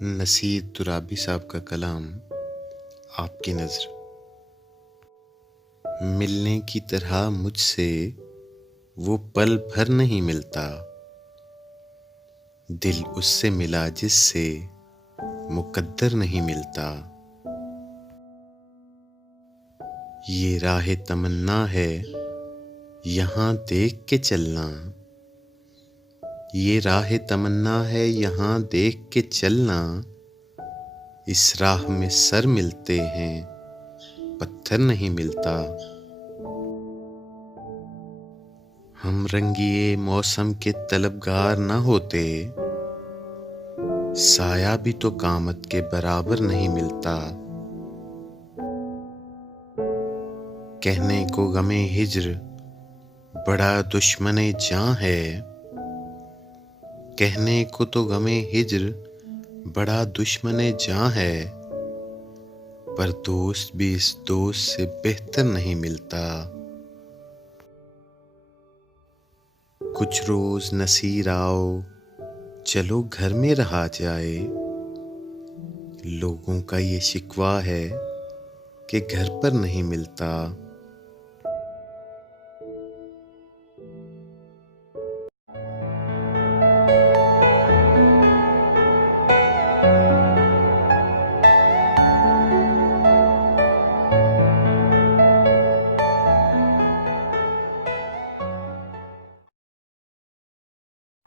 नसीर तुराबी साहब का कलाम आपकी नज़र। मिलने की तरह मुझसे वो पल भर नहीं मिलता, दिल उससे मिला जिससे मुकद्दर नहीं मिलता। ये राह तमन्ना है यहाँ देख के चलना, ये राह तमन्ना है यहाँ देख के चलना। इस राह में सर मिलते हैं पत्थर नहीं मिलता। हम रंगिए मौसम के तलबगार न होते, साया भी तो कामत के बराबर नहीं मिलता। कहने को गमे हिज्र बड़ा दुश्मने जान है, कहने को तो गमे हिज्र बड़ा दुश्मने जान है, पर दोस्त भी इस दोस्त से बेहतर नहीं मिलता। कुछ रोज नसीर आओ चलो घर में रहा जाए, लोगों का ये शिकवा है कि घर पर नहीं मिलता।